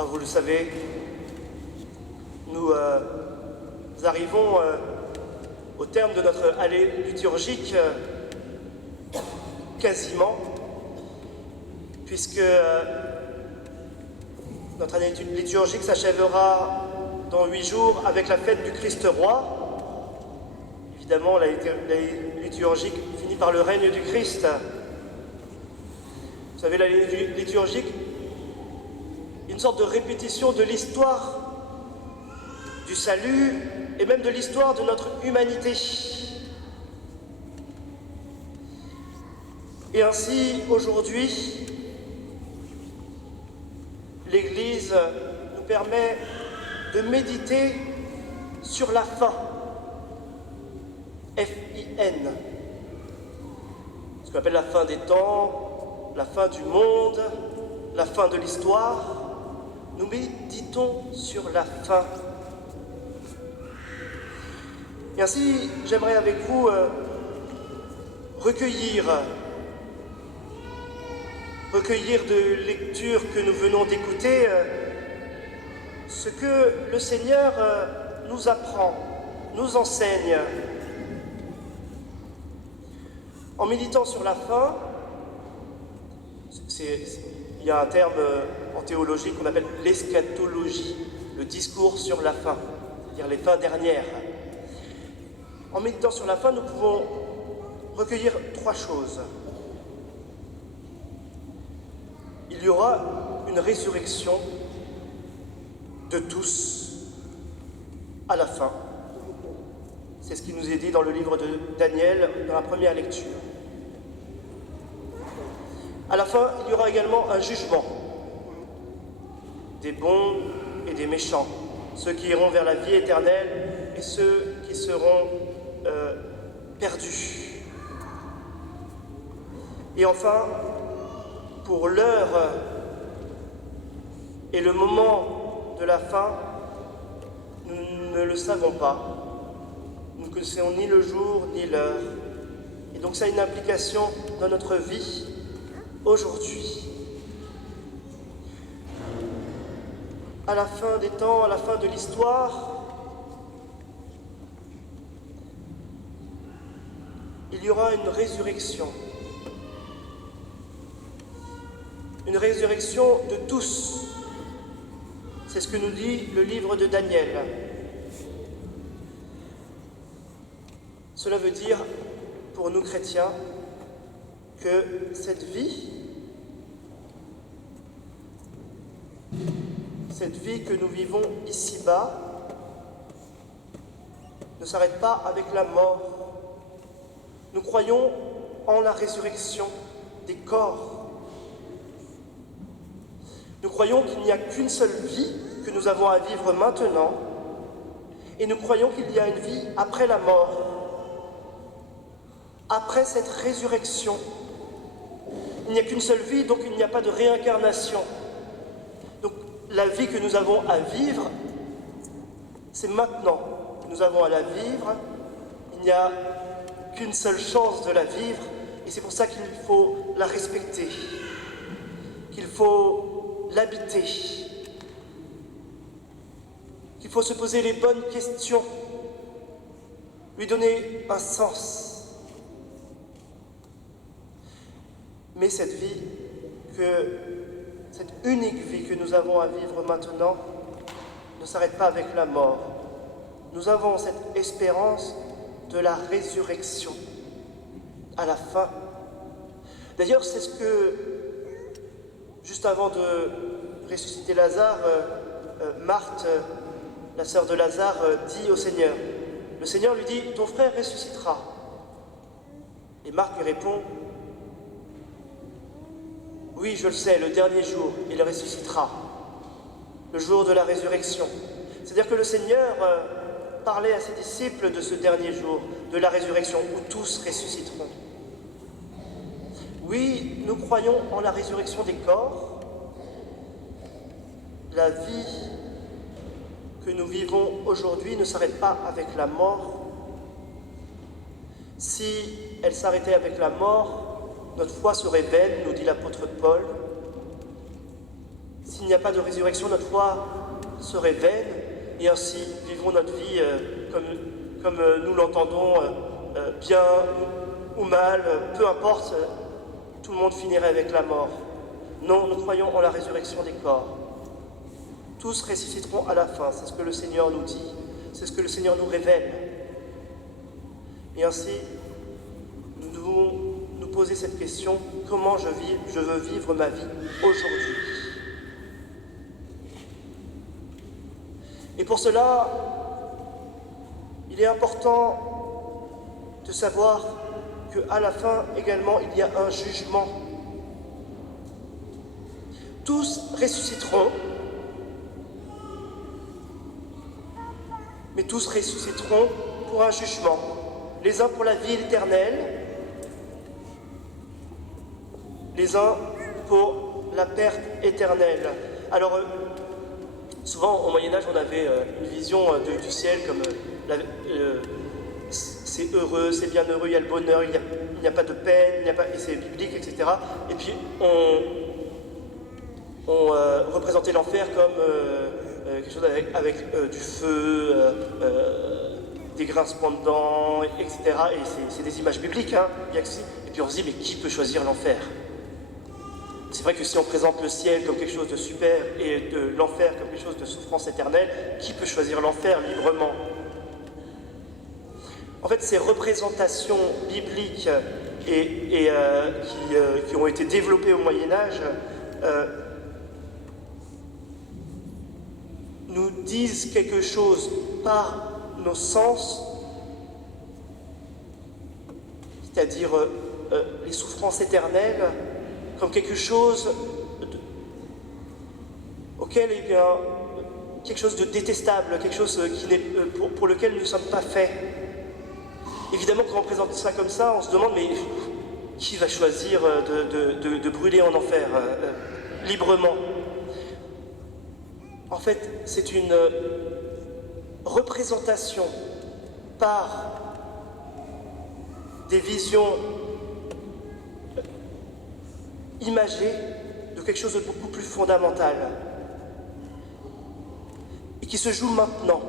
Ah, vous le savez, nous arrivons au terme de notre année liturgique quasiment, puisque notre année liturgique s'achèvera dans 8 jours avec la fête du Christ roi. Évidemment, l'année liturgique finit par le règne du Christ. Vous savez, l'année liturgique, une sorte de répétition de l'histoire du salut et même de l'histoire de notre humanité. Et ainsi, aujourd'hui, l'Église nous permet de méditer sur la fin, F-I-N, ce qu'on appelle la fin des temps, la fin du monde, la fin de l'histoire. Nous méditons sur la fin. Et ainsi, j'aimerais avec vous recueillir de lectures que nous venons d'écouter ce que le Seigneur nous apprend, nous enseigne. En méditant sur la fin, il y a un terme en théologie qu'on appelle l'eschatologie, le discours sur la fin, c'est-à-dire les fins dernières. En méditant sur la fin, nous pouvons recueillir 3 choses. Il y aura une résurrection de tous à la fin. C'est ce qui nous est dit dans le livre de Daniel, dans la première lecture. À la fin, il y aura également un jugement des bons et des méchants, ceux qui iront vers la vie éternelle et ceux qui seront perdus. Et enfin, pour l'heure et le moment de la fin, nous ne le savons pas. Nous ne connaissons ni le jour ni l'heure. Et donc ça a une implication dans notre vie aujourd'hui. À la fin des temps, à la fin de l'histoire, il y aura une résurrection. Une résurrection de tous. C'est ce que nous dit le livre de Daniel. Cela veut dire, pour nous chrétiens, que cette vie que nous vivons ici-bas, ne s'arrête pas avec la mort. Nous croyons en la résurrection des corps. Nous croyons qu'il n'y a qu'une seule vie que nous avons à vivre maintenant, et nous croyons qu'il y a une vie après la mort, après cette résurrection. Il n'y a qu'une seule vie, donc il n'y a pas de réincarnation. Donc la vie que nous avons à vivre, c'est maintenant que nous avons à la vivre. Il n'y a qu'une seule chance de la vivre, et c'est pour ça qu'il faut la respecter, qu'il faut l'habiter, qu'il faut se poser les bonnes questions, lui donner un sens. Mais cette vie, cette unique vie que nous avons à vivre maintenant, ne s'arrête pas avec la mort. Nous avons cette espérance de la résurrection à la fin. D'ailleurs, c'est ce que, juste avant de ressusciter Lazare, Marthe, la sœur de Lazare, dit au Seigneur. Le Seigneur lui dit « Ton frère ressuscitera ». Et Marthe lui répond « Oui, je le sais, le dernier jour, il ressuscitera, le jour de la résurrection ». C'est-à-dire que le Seigneur parlait à ses disciples de ce dernier jour, de la résurrection, où tous ressusciteront. Oui, nous croyons en la résurrection des corps. La vie que nous vivons aujourd'hui ne s'arrête pas avec la mort. Si elle s'arrêtait avec la mort, notre foi serait vaine, nous dit l'apôtre Paul. Si S'il n'y a pas de résurrection, notre foi serait vaine, et ainsi vivons notre vie comme nous l'entendons, bien ou mal, peu importe, tout le monde finirait avec la mort. Non, nous croyons en la résurrection des corps. Tous ressusciteront à la fin, c'est ce que le Seigneur nous dit, c'est ce que le Seigneur nous révèle. Et ainsi, nous devons nous poser cette question, comment je veux vivre ma vie aujourd'hui? Et pour cela, il est important de savoir qu'à la fin également, il y a un jugement. Tous ressusciteront, mais tous ressusciteront pour un jugement. Les uns pour la vie éternelle, les uns pour la perte éternelle. Alors, souvent au Moyen-Âge, on avait une vision du ciel comme c'est heureux, c'est bien heureux, il y a le bonheur, il n'y a pas de peine, et c'est biblique, etc. Et puis on représentait l'enfer comme quelque chose avec du feu, des grincements de dents, etc. Et c'est des images bibliques, hein, et puis on se dit, mais qui peut choisir l'enfer? C'est vrai que si on présente le ciel comme quelque chose de super et de l'enfer comme quelque chose de souffrance éternelle, qui peut choisir l'enfer librement? En fait, ces représentations bibliques qui ont été développées au Moyen-Âge nous disent quelque chose par nos sens, c'est-à-dire les souffrances éternelles, comme quelque chose auquel, eh bien, quelque chose de détestable, quelque chose pour lequel nous ne sommes pas faits. Évidemment, quand on présente ça comme ça, on se demande, mais qui va choisir de brûler en enfer librement? En fait, c'est une représentation par des visions imagées de quelque chose de beaucoup plus fondamental et qui se joue maintenant.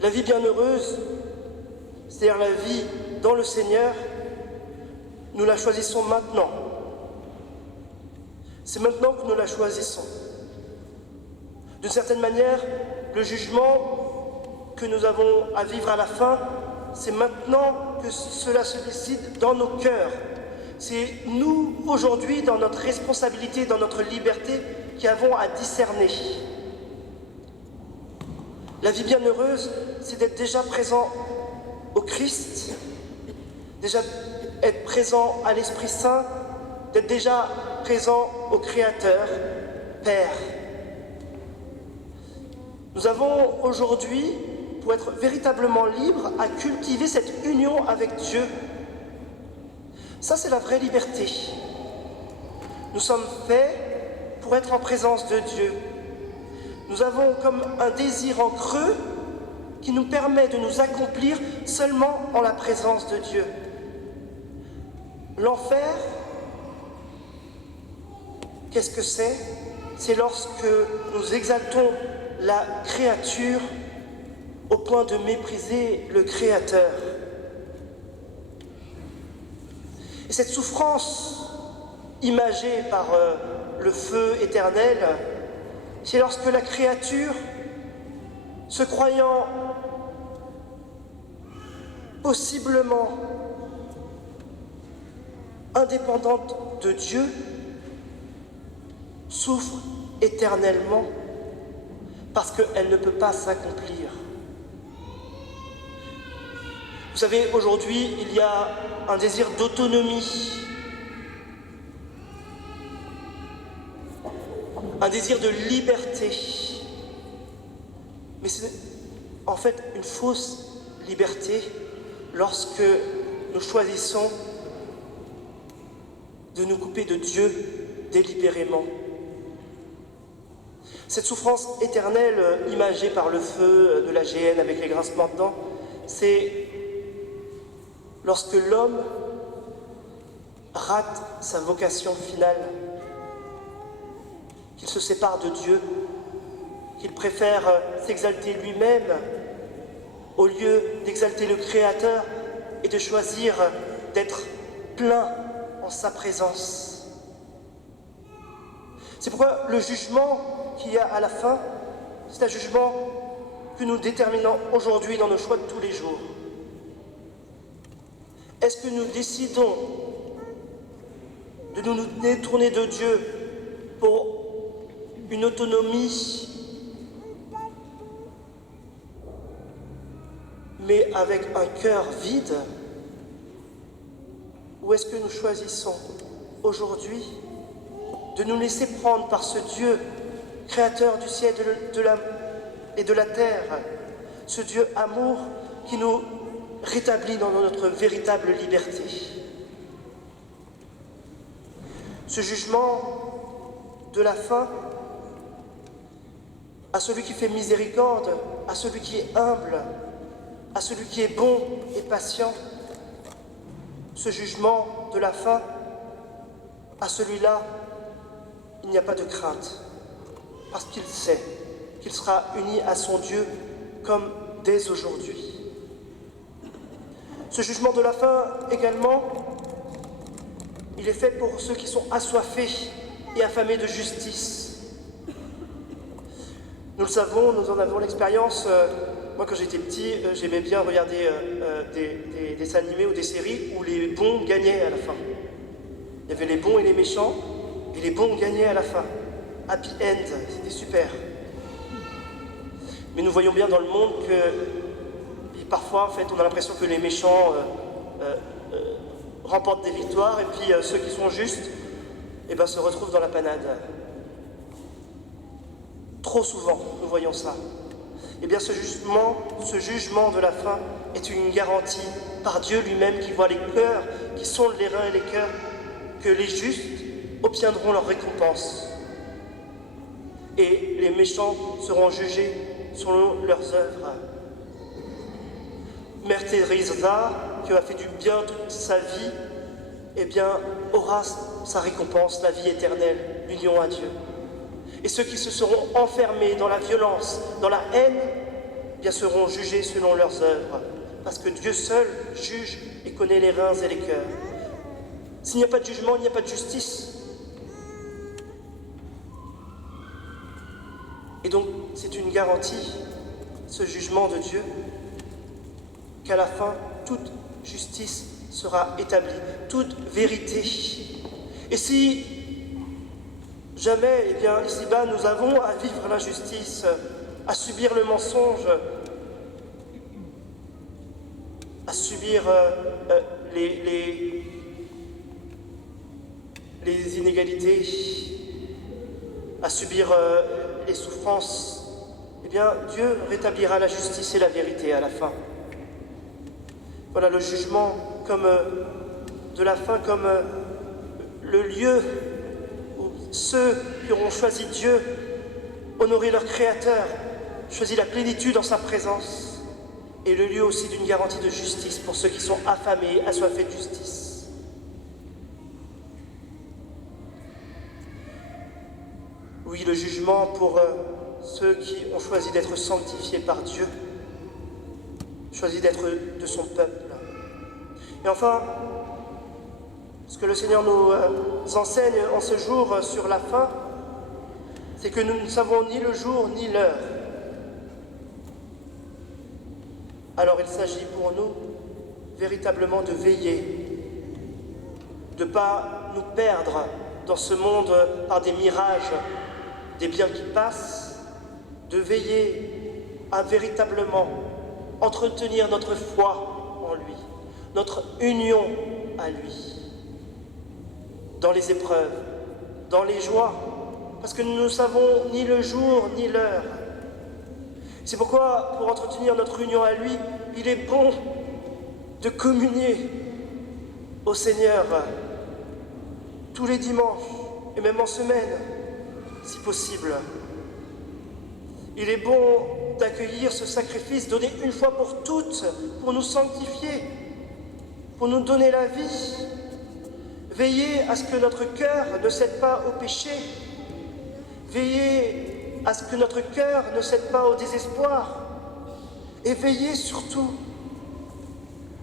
La vie bienheureuse, c'est-à-dire la vie dans le Seigneur, nous la choisissons maintenant. C'est maintenant que nous la choisissons. D'une certaine manière, le jugement que nous avons à vivre à la fin, c'est maintenant que cela se décide dans nos cœurs. C'est nous, aujourd'hui, dans notre responsabilité, dans notre liberté, qui avons à discerner. La vie bienheureuse, c'est d'être déjà présent au Christ, déjà être présent à l'Esprit Saint, d'être déjà présent au Créateur, Père. Nous avons aujourd'hui, pour être véritablement libres, à cultiver cette union avec Dieu. Ça, c'est la vraie liberté. Nous sommes faits pour être en présence de Dieu. Nous avons comme un désir en creux qui nous permet de nous accomplir seulement en la présence de Dieu. L'enfer, qu'est-ce que c'est? C'est lorsque nous exaltons la créature au point de mépriser le Créateur. Et cette souffrance imagée par le feu éternel, c'est lorsque la créature, se croyant possiblement indépendante de Dieu, souffre éternellement parce qu'elle ne peut pas s'accomplir. Vous savez, aujourd'hui, il y a un désir d'autonomie, un désir de liberté. Mais c'est en fait une fausse liberté lorsque nous choisissons de nous couper de Dieu délibérément. Cette souffrance éternelle imagée par le feu de la géhenne avec les grincements de dents, c'est lorsque l'homme rate sa vocation finale qu'il se sépare de Dieu, qu'il préfère s'exalter lui-même au lieu d'exalter le Créateur et de choisir d'être plein en sa présence. C'est pourquoi le jugement qu'il y a à la fin, c'est un jugement que nous déterminons aujourd'hui dans nos choix de tous les jours. Est-ce que nous décidons de nous détourner de Dieu pour une autonomie, mais avec un cœur vide? Ou est-ce que nous choisissons aujourd'hui de nous laisser prendre par ce Dieu, créateur du ciel et de la terre, ce Dieu amour qui nous rétablit dans notre véritable liberté? Ce jugement de la fin, à celui qui fait miséricorde, à celui qui est humble, à celui qui est bon et patient, ce jugement de la fin, à celui-là, il n'y a pas de crainte, parce qu'il sait qu'il sera uni à son Dieu comme dès aujourd'hui. Ce jugement de la fin également, il est fait pour ceux qui sont assoiffés et affamés de justice. Nous le savons, nous en avons l'expérience. Moi, quand j'étais petit, j'aimais bien regarder des dessins animés ou des séries où les bons gagnaient à la fin. Il y avait les bons et les méchants, et les bons gagnaient à la fin. Happy end, c'était super. Mais nous voyons bien dans le monde que parfois, en fait, on a l'impression que les méchants remportent des victoires, et puis ceux qui sont justes se retrouvent dans la panade. Trop souvent, nous voyons ça. Eh bien, ce jugement de la fin est une garantie par Dieu lui-même qui voit les cœurs, qui sondent les reins et les cœurs, que les justes obtiendront leur récompense. Et les méchants seront jugés selon leurs œuvres. Mère Teresa, qui a fait du bien toute sa vie, aura sa récompense, la vie éternelle, l'union à Dieu. Et ceux qui se seront enfermés dans la violence, dans la haine, seront jugés selon leurs œuvres, parce que Dieu seul juge et connaît les reins et les cœurs. S'il n'y a pas de jugement, il n'y a pas de justice. Et donc, c'est une garantie, ce jugement de Dieu, qu'à la fin, toute justice sera établie, toute vérité. Et si jamais, ici-bas, nous avons à vivre l'injustice, à subir le mensonge, à subir les inégalités, à subir les souffrances, Dieu rétablira la justice et la vérité à la fin. Voilà le jugement de la fin comme le lieu où ceux qui auront choisi Dieu, honoré leur Créateur, choisi la plénitude en sa présence, et le lieu aussi d'une garantie de justice pour ceux qui sont affamés, assoiffés de justice. Oui, le jugement pour ceux qui ont choisi d'être sanctifiés par Dieu, choisi d'être de son peuple. Et enfin, ce que le Seigneur nous enseigne en ce jour sur la fin, c'est que nous ne savons ni le jour ni l'heure. Alors il s'agit pour nous véritablement de veiller, de ne pas nous perdre dans ce monde par des mirages, des biens qui passent, de veiller à véritablement entretenir notre foi en lui, notre union à lui, dans les épreuves, dans les joies, parce que nous ne savons ni le jour ni l'heure. C'est pourquoi, pour entretenir notre union à lui, il est bon de communier au Seigneur tous les dimanches, et même en semaine, si possible. Il est bon d'accueillir ce sacrifice donné une fois pour toutes, pour nous sanctifier, pour nous donner la vie. Veiller à ce que notre cœur ne cède pas au péché. Veillez à ce que notre cœur ne cède pas au désespoir. Et veillez surtout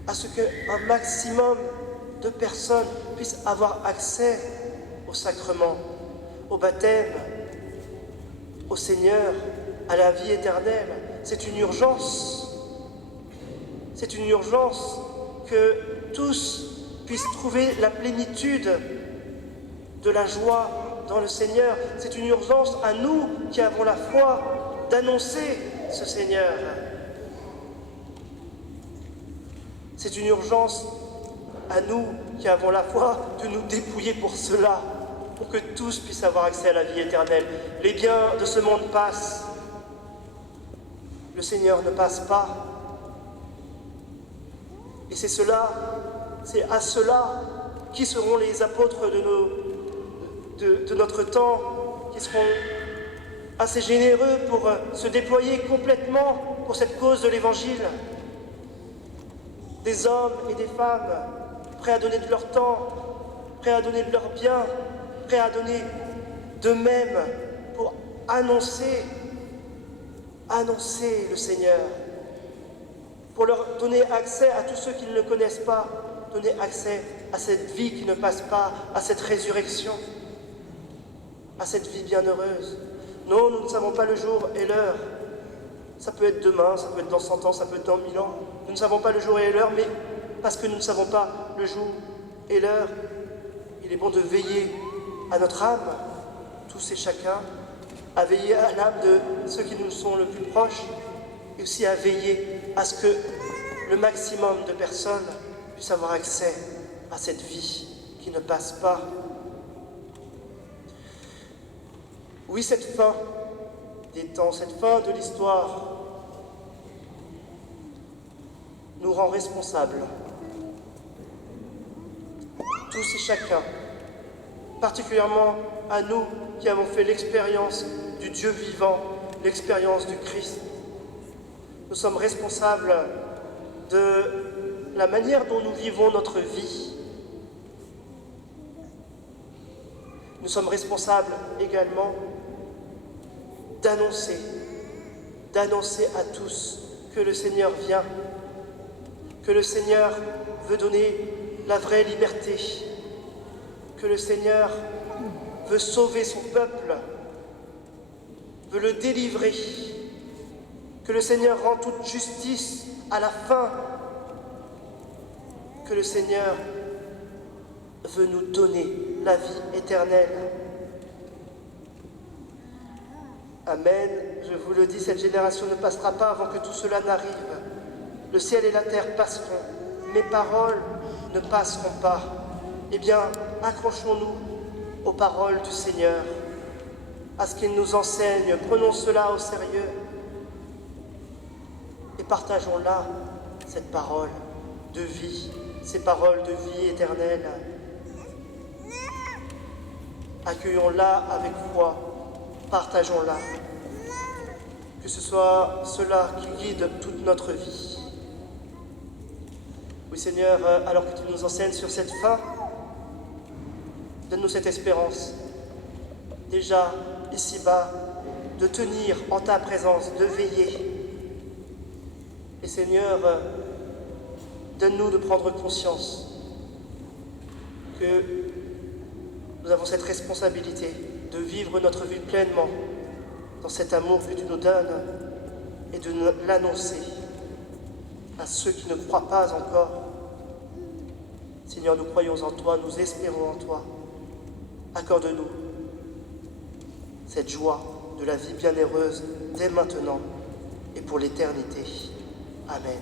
à ce qu'un maximum de personnes puissent avoir accès au sacrement, au baptême, au Seigneur, à la vie éternelle. C'est une urgence. C'est une urgence que tous puissent trouver la plénitude de la joie dans le Seigneur. C'est une urgence à nous qui avons la foi d'annoncer ce Seigneur. C'est une urgence à nous qui avons la foi de nous dépouiller pour cela, pour que tous puissent avoir accès à la vie éternelle. Les biens de ce monde passent. Le Seigneur ne passe pas. Et c'est à cela qui seront les apôtres de notre temps, qui seront assez généreux pour se déployer complètement pour cette cause de l'Évangile. Des hommes et des femmes prêts à donner de leur temps, prêts à donner de leurs biens, prêts à donner d'eux-mêmes pour annoncer le Seigneur, pour leur donner accès à tous ceux qui ne le connaissent pas, donner accès à cette vie qui ne passe pas, à cette résurrection, à cette vie bienheureuse. Non, nous ne savons pas le jour et l'heure. Ça peut être demain, ça peut être dans 100 ans, ça peut être dans 1000 ans. Nous ne savons pas le jour et l'heure, mais parce que nous ne savons pas le jour et l'heure, il est bon de veiller à notre âme, tous et chacun, à veiller à l'âme de ceux qui nous sont le plus proches, et aussi à veiller à ce que le maximum de personnes puissent avoir accès à cette vie qui ne passe pas. Oui, cette fin des temps, cette fin de l'histoire nous rend responsables, tous et chacun, particulièrement à nous qui avons fait l'expérience du Dieu vivant, l'expérience du Christ. Nous sommes responsables de la manière dont nous vivons notre vie. Nous sommes responsables également d'annoncer à tous que le Seigneur vient, que le Seigneur veut donner la vraie liberté, que le Seigneur veut sauver son peuple, veut le délivrer, que le Seigneur rend toute justice à la fin, que le Seigneur veut nous donner la vie éternelle. Amen. Je vous le dis, cette génération ne passera pas avant que tout cela n'arrive. Le ciel et la terre passeront, mes paroles ne passeront pas. Eh bien, accrochons-nous aux paroles du Seigneur, à ce qu'il nous enseigne. Prenons cela au sérieux et partageons-la, cette parole de vie, ces paroles de vie éternelle. Accueillons-la avec foi, partageons-la. Que ce soit cela qui guide toute notre vie. Oui Seigneur, alors que tu nous enseignes sur cette fin, donne-nous cette espérance, déjà ici-bas, de tenir en ta présence, de veiller. Et Seigneur, donne-nous de prendre conscience que nous avons cette responsabilité de vivre notre vie pleinement dans cet amour que tu nous donnes et de l'annoncer à ceux qui ne croient pas encore. Seigneur, nous croyons en toi, nous espérons en toi. Accorde-nous cette joie de la vie bienheureuse dès maintenant et pour l'éternité. Amen.